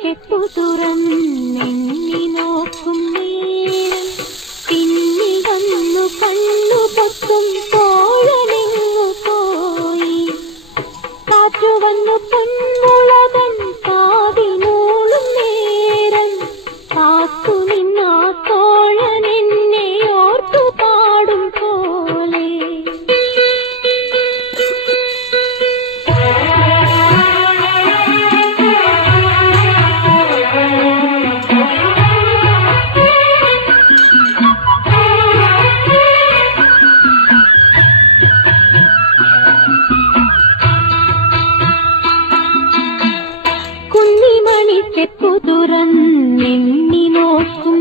ചെപ്പു തുറന്നെണ്ണി നോക്കും നേരം പിന്നിൽ വന്നു കണ്ണു പൊത്തും തോഴനെങ്ങു പോയി. കാറ്റു വന്നു പൊന്മുളകൻ കാതിനൂളും നേരം കാത്തു നിന്നാ തോഴൻ എന്നെ ഓർത്തു പാടും പോലെ. കുന്നിമണി ചെപ്പു തുറന്നെണ്ണി നോക്കും